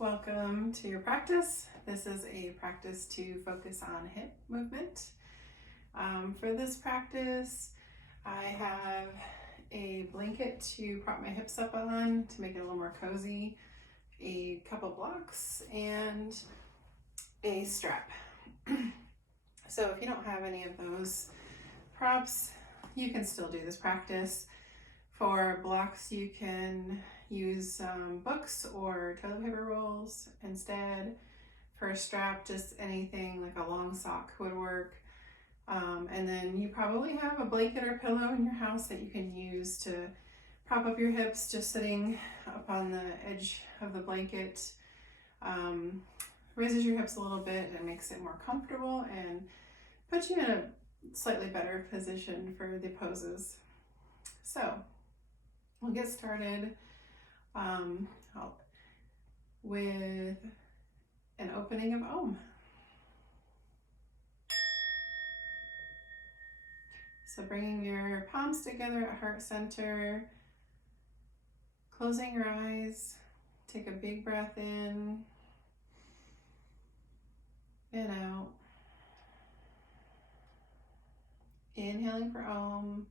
Welcome to your practice. This is a practice to focus on hip movement. For this practice, I have a blanket to prop my hips up on to make it a little more cozy, a couple blocks, and a strap. So if you don't have any of those props, you can still do this practice. For blocks, you can use books or toilet paper rolls instead. For a strap, just anything like a long sock would work. And then you probably have a blanket or pillow in your house that you can use to prop up your hips, just sitting up on the edge of the blanket. Raises your hips a little bit and makes it more comfortable and puts you in a slightly better position for the poses. So we'll get started with an opening of Om. So bringing your palms together at heart center, closing your eyes, take a big breath in and out. Inhaling for Om.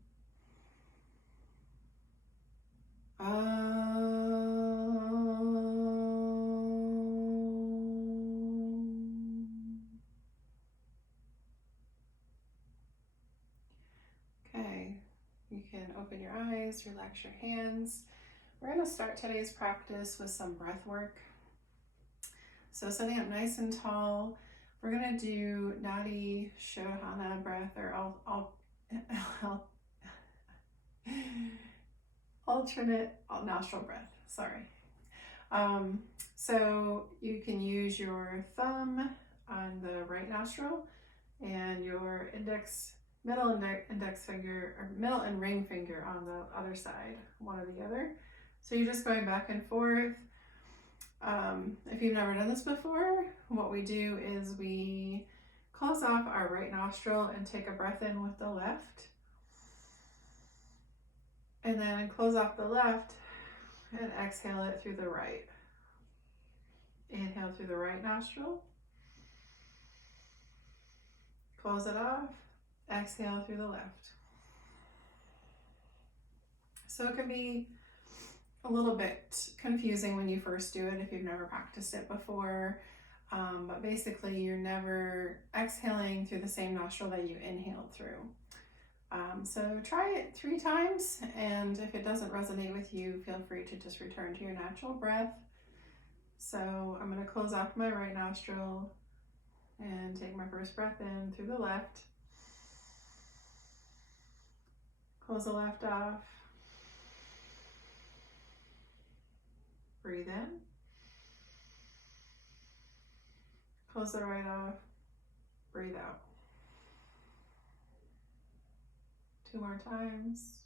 Okay, you can open your eyes, relax your hands. We're going to start today's practice with some breath work. So sitting up nice and tall, we're going to do Nadi Shodhana breath, or alternate nostril breath, sorry. So you can use your thumb on the right nostril and your middle and ring finger on the other side, one or the other. So you're just going back and forth. If you've never done this before, what we do is we close off our right nostril and take a breath in with the left. And then close off the left and exhale it through the right. Inhale through the right nostril. Close it off. Exhale through the left. So it can be a little bit confusing when you first do it if you've never practiced it before. But basically you're never exhaling through the same nostril that you inhaled through. So try it 3 times, and if it doesn't resonate with you, feel free to just return to your natural breath. So I'm going to close off my right nostril and take my first breath in through the left. Close the left off. Breathe in. Close the right off. Breathe out. 2 more times.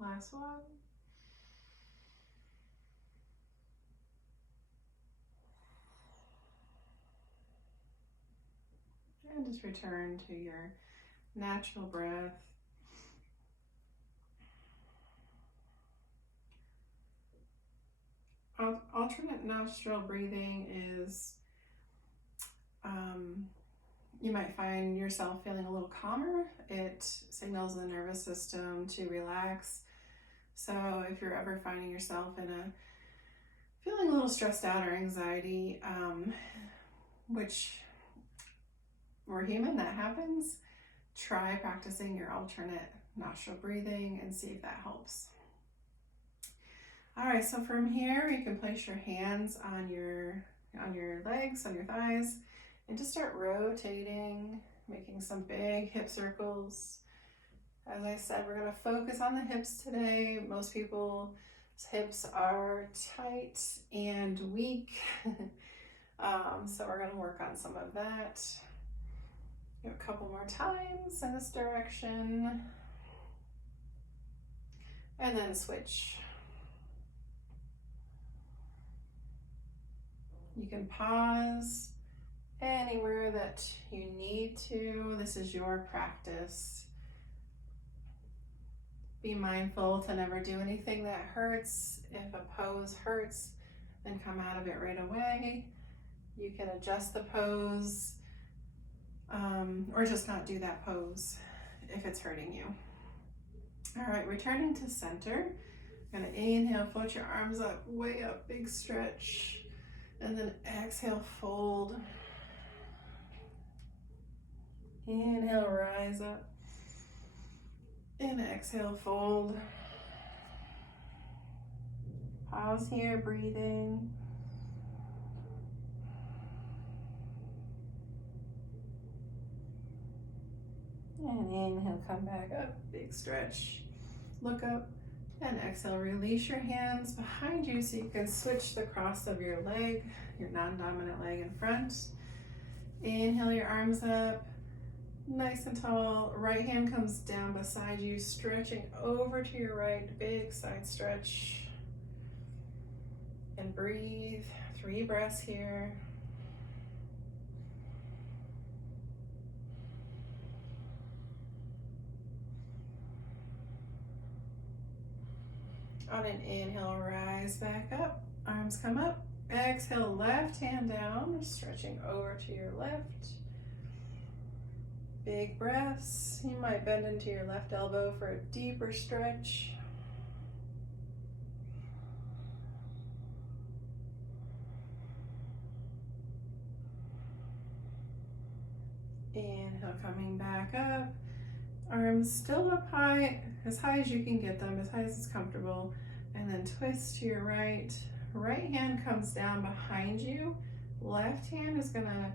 Last one. And just return to your natural breath. Alternate nostril breathing is, you might find yourself feeling a little calmer. It signals the nervous system to relax. So if you're ever finding yourself feeling a little stressed out or anxiety, which we're human, that happens, try practicing your alternate nostril breathing and see if that helps. All right, so from here, you can place your hands on your legs, on your thighs, and just start rotating, making some big hip circles. As I said, we're going to focus on the hips today. Most people's hips are tight and weak, so we're going to work on some of that. A couple more times in this direction, and then switch. You can pause anywhere that you need to. This is your practice. Be mindful to never do anything that hurts. If a pose hurts, then come out of it right away. You can adjust the pose, or just not do that pose if it's hurting you. All right, returning to center. I'm gonna inhale, float your arms up, way up, big stretch. And then exhale, fold. Inhale, rise up. And exhale, fold. Pause here, breathe in. And inhale, come back up, big stretch. Look up and exhale, release your hands behind you so you can switch the cross of your leg, your non-dominant leg in front. Inhale your arms up, nice and tall. Right hand comes down beside you, stretching over to your right, big side stretch. And breathe, 3 breaths here. On an inhale, rise back up, arms come up. Exhale, left hand down, stretching over to your left. Big breaths. You might bend into your left elbow for a deeper stretch. Inhale, coming back up. Arms still up high as you can get them, as high as it's comfortable. And then twist to your right. Right hand comes down behind you. Left hand is gonna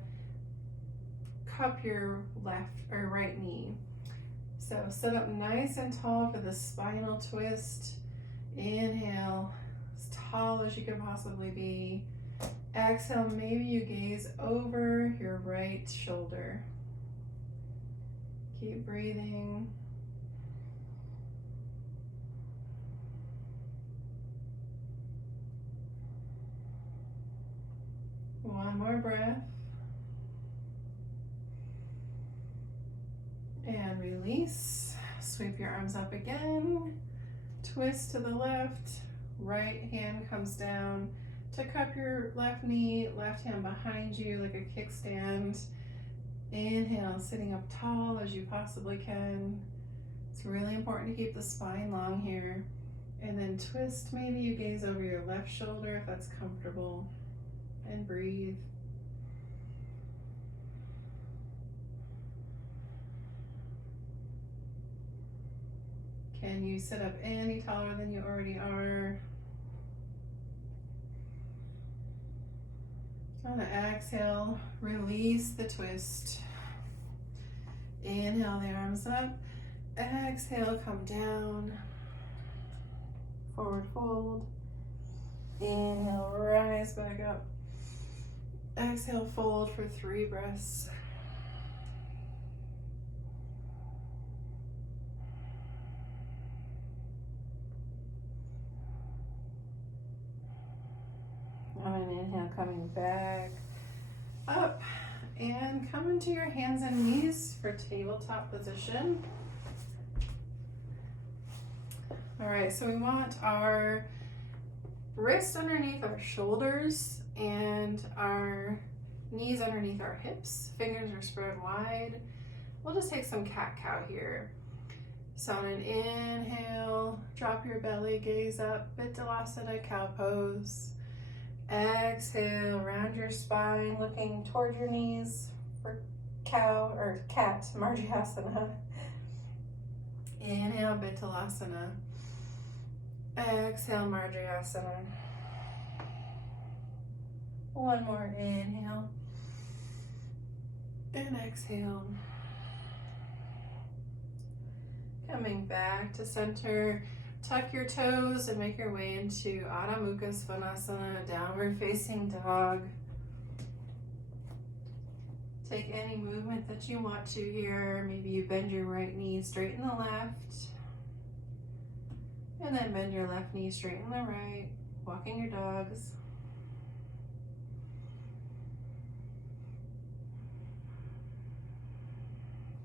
cup your left or right knee. So sit up nice and tall for the spinal twist. Inhale, as tall as you can possibly be. Exhale, maybe you gaze over your right shoulder. Keep breathing. One more breath. And release. Sweep your arms up again. Twist to the left. Right hand comes down to cup your left knee. Left hand behind you like a kickstand. Inhale, sitting up tall as you possibly can. It's really important to keep the spine long here. And then twist, maybe you gaze over your left shoulder if that's comfortable. And breathe. Can you sit up any taller than you already are? On the exhale, release the twist. Inhale the arms up. Exhale, come down. Forward fold. Inhale, rise back up. Exhale, fold for 3 breaths. On an inhale, coming back up and come into your hands and knees for tabletop position. All right, so we want our wrist underneath our shoulders and our knees underneath our hips. Fingers are spread wide. We'll just take some cat-cow here. So on an inhale, drop your belly, gaze up, Vittalasana, cow pose. Exhale, round your spine, looking toward your knees for cow or cat, Marjasana. Inhale, Vittalasana. Exhale, Marjasana. One more inhale. And exhale. Coming back to center. Tuck your toes and make your way into Adho Mukha Svanasana, downward facing dog. Take any movement that you want to here. Maybe you bend your right knee, straighten the left. And then bend your left knee, straighten the right. Walking your dogs.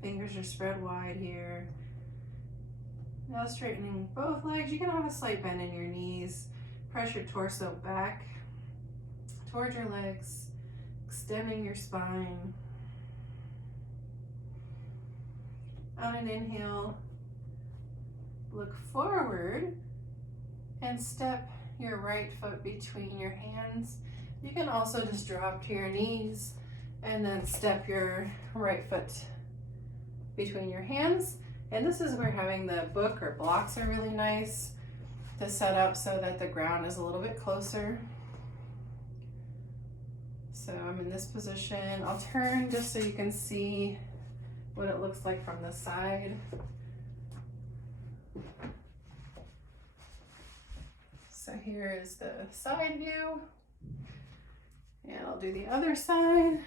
Fingers are spread wide here. Now straightening both legs. You can have a slight bend in your knees. Press your torso back towards your legs, extending your spine. On an inhale, look forward and step your right foot between your hands. You can also just drop to your knees and then step your right foot between your hands. And this is where having the book or blocks are really nice to set up so that the ground is a little bit closer. So I'm in this position. I'll turn just so you can see what it looks like from the side. So here is the side view, and I'll do the other side.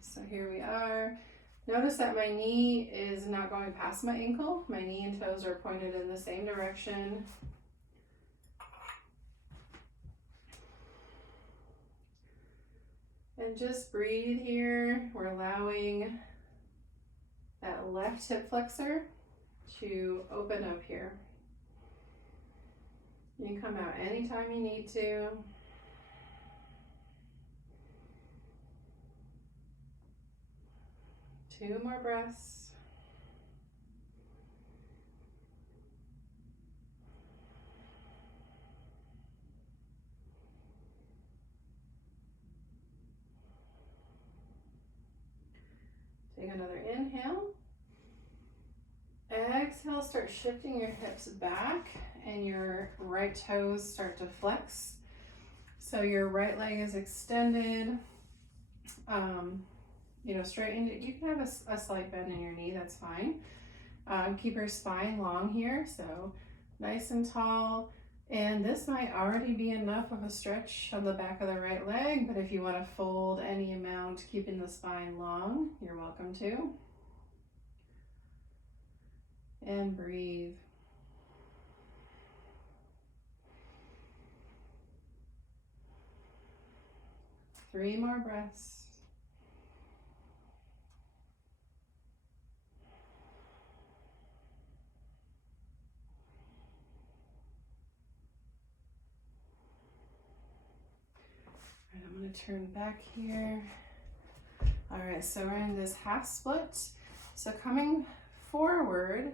So here we are. Notice that my knee is not going past my ankle. My knee and toes are pointed in the same direction. And just breathe here. We're allowing that left hip flexor to open up here. You can come out anytime you need to. Two more breaths. Take another inhale. Exhale, start shifting your hips back and your right toes start to flex. So your right leg is extended, straightened. You can have a slight bend in your knee, that's fine. Keep your spine long here, so nice and tall. And this might already be enough of a stretch on the back of the right leg, but if you want to fold any amount, keeping the spine long, you're welcome to. And breathe. Three more breaths. All right, I'm going to turn back here. All right, so we're in this half split. So coming forward,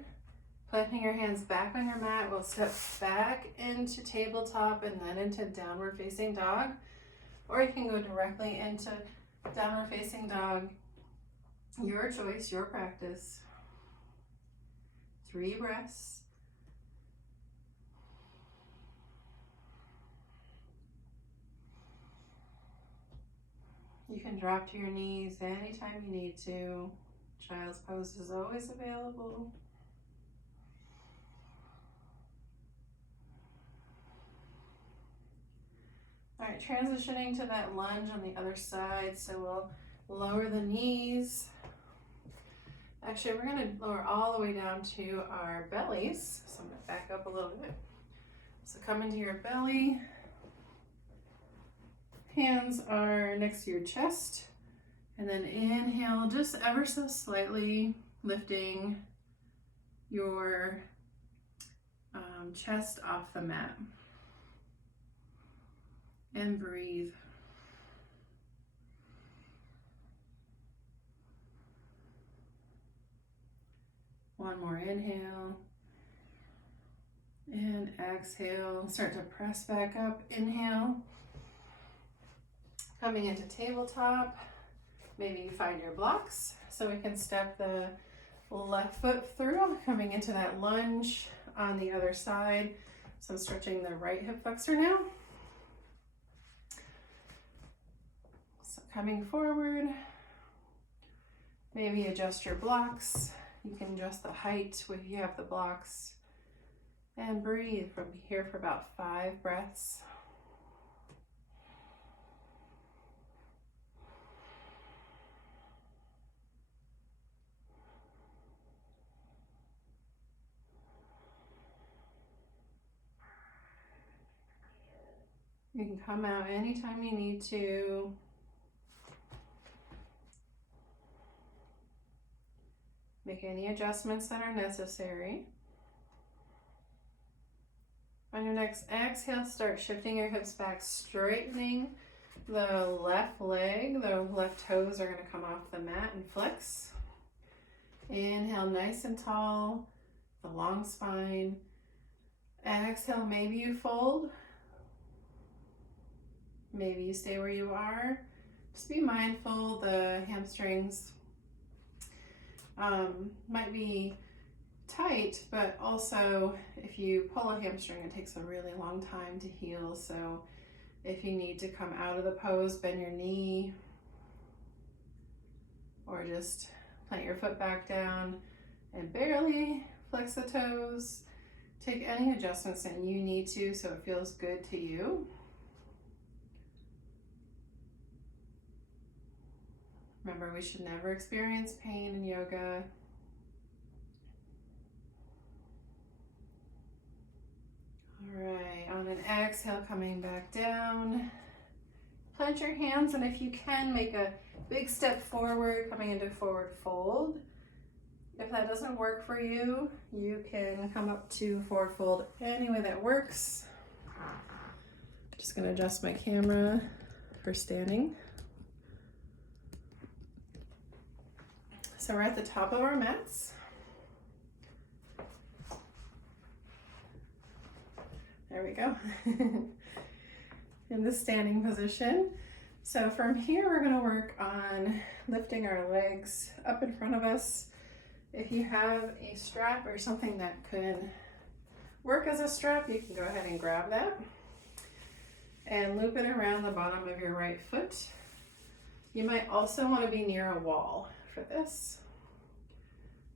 putting your hands back on your mat, we'll step back into tabletop and then into downward facing dog. Or you can go directly into downward facing dog. Your choice, your practice. 3 breaths. You can drop to your knees anytime you need to. Child's pose is always available. All right, transitioning to that lunge on the other side. So we'll lower the knees. Actually, we're going to lower all the way down to our bellies. So I'm going to back up a little bit. So come into your belly. Hands are next to your chest. And then inhale, just ever so slightly lifting your chest off the mat. And breathe. One more inhale. And exhale. Start to press back up. Inhale. Coming into tabletop. Maybe you find your blocks. So we can step the left foot through, coming into that lunge on the other side. So I'm stretching the right hip flexor now. So coming forward, maybe adjust your blocks. You can adjust the height if you have the blocks. And breathe from here for about 5 breaths. You can come out anytime you need to. Make any adjustments that are necessary. On your next exhale, start shifting your hips back, straightening the left leg. The left toes are going to come off the mat and flex. Inhale, nice and tall, the long spine. Exhale, maybe you fold. Maybe you stay where you are. Just be mindful the hamstrings might be tight, but also if you pull a hamstring, it takes a really long time to heal. So if you need to come out of the pose, bend your knee, or just plant your foot back down and barely flex the toes. Take any adjustments that you need to so it feels good to you. Remember, we should never experience pain in yoga. All right, on an exhale, coming back down. Plant your hands, and if you can, make a big step forward, coming into forward fold. If that doesn't work for you, you can come up to forward fold any way that works. Just gonna adjust my camera for standing. So we're at the top of our mats. There we go. In the standing position. So from here, we're gonna work on lifting our legs up in front of us. If you have a strap or something that could work as a strap, you can go ahead and grab that and loop it around the bottom of your right foot. You might also want to be near a wall for this.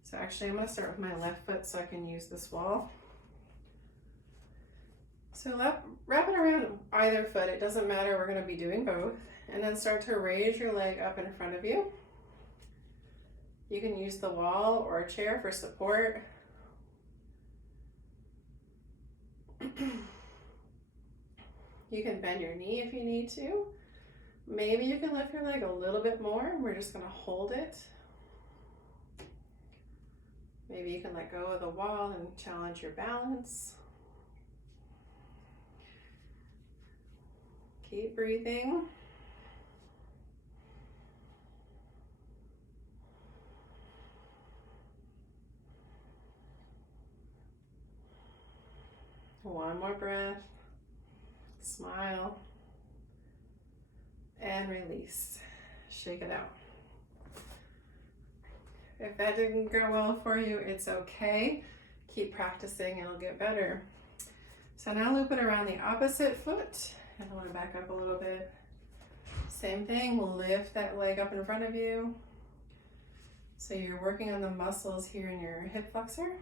So actually I'm going to start with my left foot so I can use this wall. So wrap it around either foot, it doesn't matter, we're going to be doing both. And then start to raise your leg up in front of you. You can use the wall or a chair for support. You can bend your knee if you need to. Maybe you can lift your leg a little bit more. We're just going to hold it. Maybe you can let go of the wall and challenge your balance. Keep breathing. One more breath. Smile. And release. Shake it out. If that didn't go well for you, it's okay. Keep practicing, it'll get better. So now loop it around the opposite foot. And I want to back up a little bit. Same thing, we'll lift that leg up in front of you. So you're working on the muscles here in your hip flexor.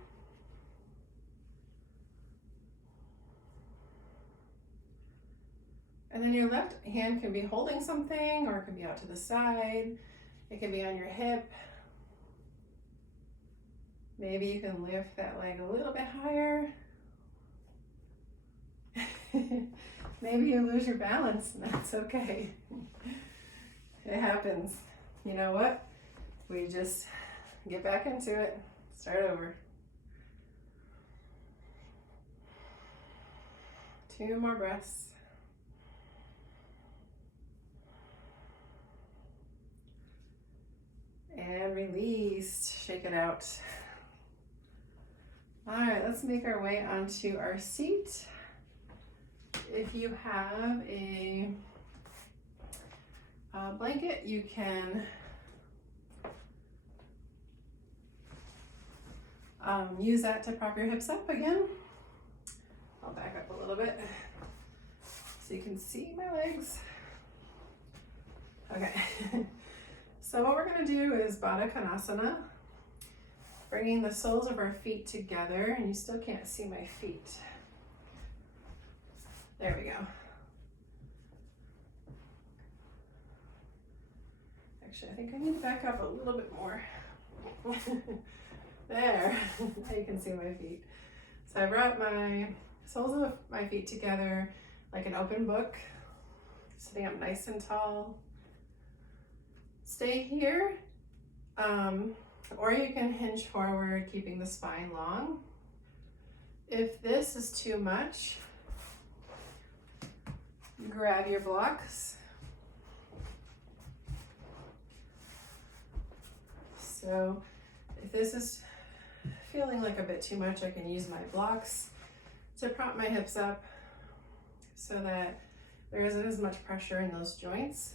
And then your left hand can be holding something, or it can be out to the side. It can be on your hip. Maybe you can lift that leg a little bit higher. Maybe you lose your balance, and that's okay. It happens. You know what? We just get back into it, start over. 2 more breaths. And release, shake it out. All right, let's make our way onto our seat. If you have a blanket, you can use that to prop your hips up again. I'll back up a little bit so you can see my legs. Okay. So what we're going to do is Baddha Konasana, bringing the soles of our feet together, and you still can't see my feet. There we go. Actually, I think I need to back up a little bit more. There, now you can see my feet. So I brought my soles of my feet together like an open book, sitting up nice and tall. Stay here. Or you can hinge forward, keeping the spine long. If this is too much, grab your blocks. So if this is feeling like a bit too much, I can use my blocks to prop my hips up so that there isn't as much pressure in those joints.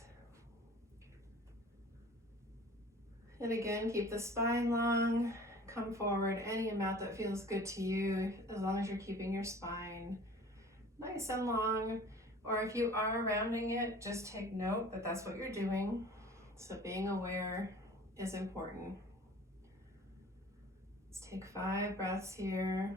And again, keep the spine long, come forward any amount that feels good to you, as long as you're keeping your spine nice and long. Or if you are rounding it, just take note that that's what you're doing. So being aware is important. Let's take 5 breaths here.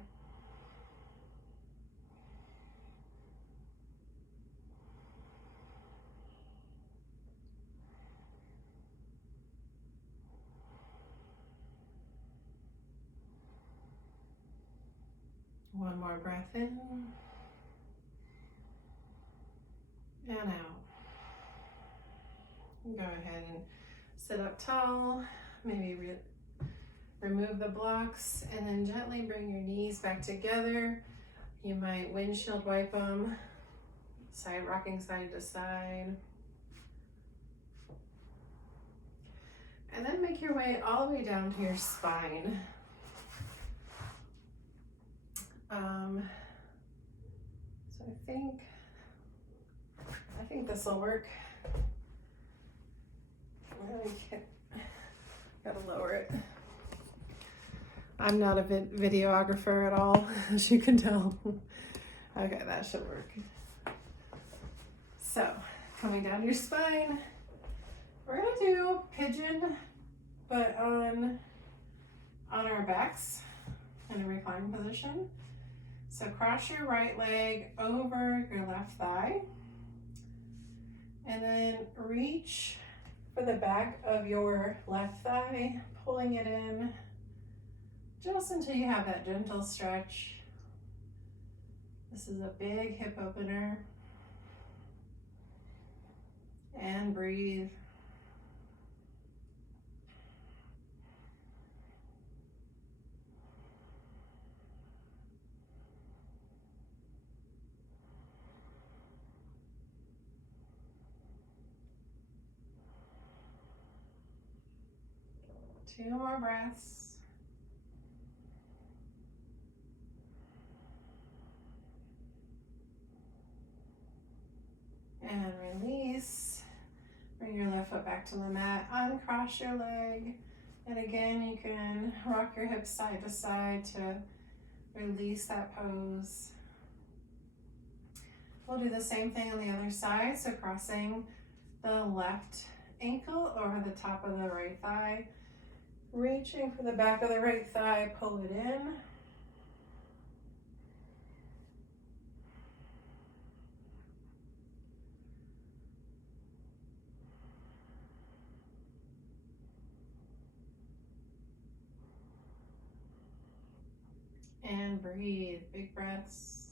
One more breath in and out. Go ahead and sit up tall, maybe remove the blocks, and then gently bring your knees back together. You might windshield wipe them, rocking side to side. And then make your way all the way down to your spine. So I think this will work. Gotta lower it. I'm not a videographer at all, as you can tell. Okay, that should work. So, coming down your spine, we're gonna do pigeon, but on our backs in a reclining position. So cross your right leg over your left thigh, and then reach for the back of your left thigh, pulling it in just until you have that gentle stretch. This is a big hip opener. And breathe. Two more breaths. And release. Bring your left foot back to the mat. Uncross your leg. And again, you can rock your hips side to side to release that pose. We'll do the same thing on the other side. So crossing the left ankle over the top of the right thigh. Reaching for the back of the right thigh, pull it in. And breathe, big breaths.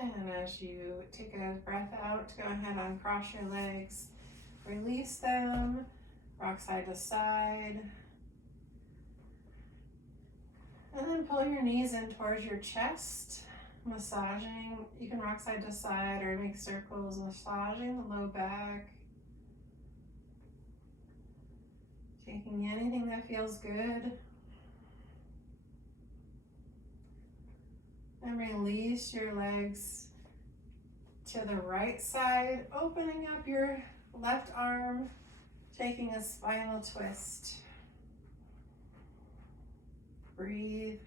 And as you take a breath out, go ahead and uncross your legs, release them, rock side to side. And then pull your knees in towards your chest, massaging. You can rock side to side or make circles, massaging the low back. Taking anything that feels good. And release your legs to the right side, opening up your left arm, taking a spinal twist. Breathe.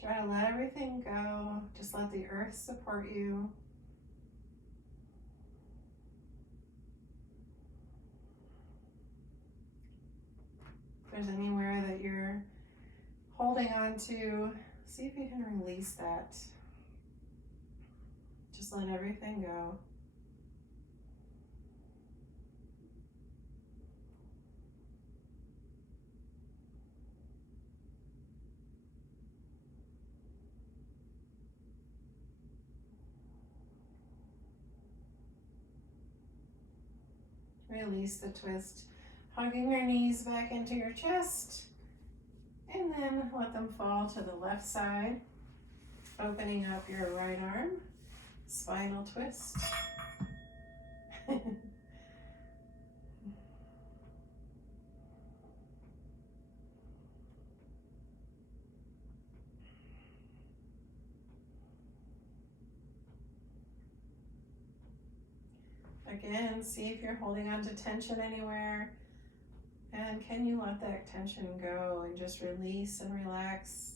Try to let everything go. Just let the earth support you. If there's anywhere holding on to, see if you can release that. Just let everything go. Release the twist, hugging your knees back into your chest, and then let them fall to the left side, opening up your right arm, spinal twist. Again, see if you're holding on to tension anywhere, and can you let that tension go and just release and relax.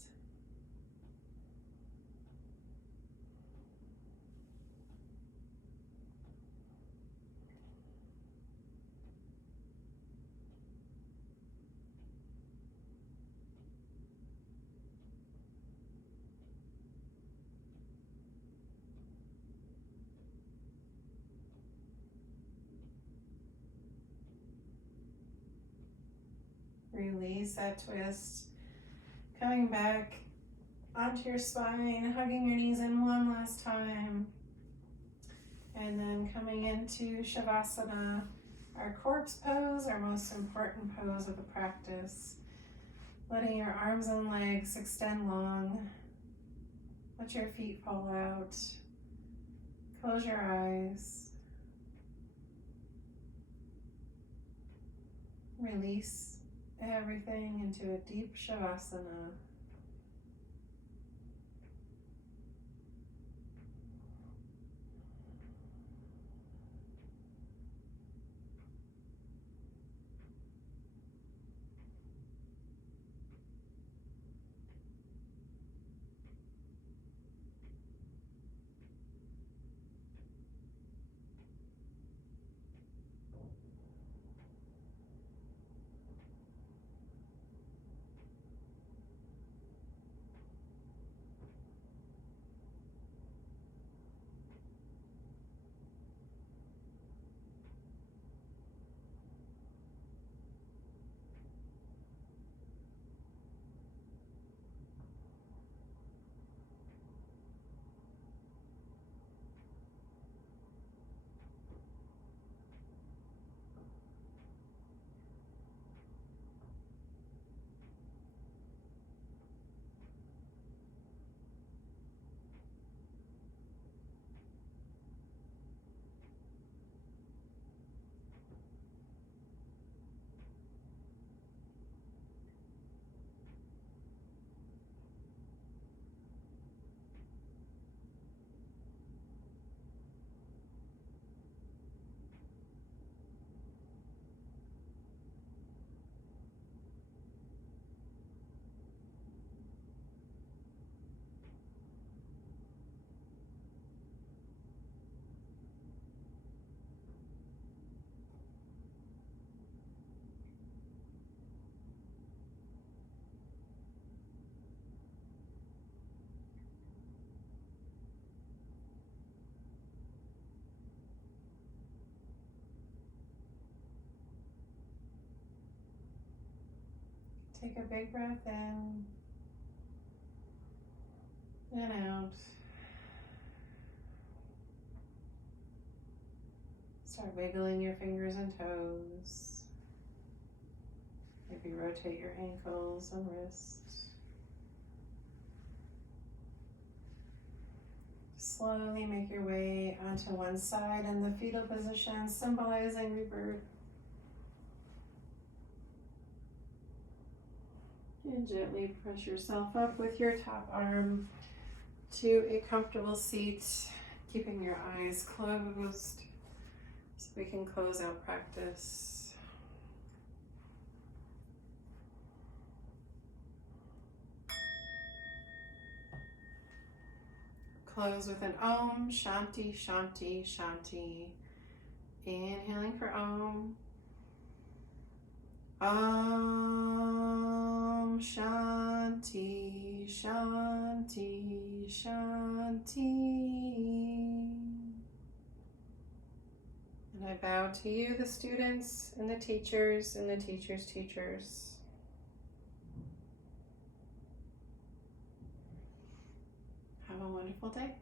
Release that twist, coming back onto your spine, hugging your knees in one last time, and then coming into Shavasana, our corpse pose, our most important pose of the practice. Letting your arms and legs extend long, let your feet fall out, close your eyes, release everything into a deep Shavasana. Take a big breath in and out. Start wiggling your fingers and toes. Maybe rotate your ankles and wrists. Slowly make your way onto one side in the fetal position, symbolizing rebirth. And gently press yourself up with your top arm to a comfortable seat, keeping your eyes closed so we can close out practice. Close with an Om, Shanti, Shanti, Shanti. Inhaling for Om. Om Shanti. Shanti, Shanti. And I bow to you, the students and the teachers and the teachers' teachers. Have a wonderful day.